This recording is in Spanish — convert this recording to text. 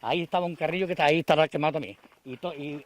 Ahí estaba un carrillo que está ahí, estará quemado también. Y, to- y,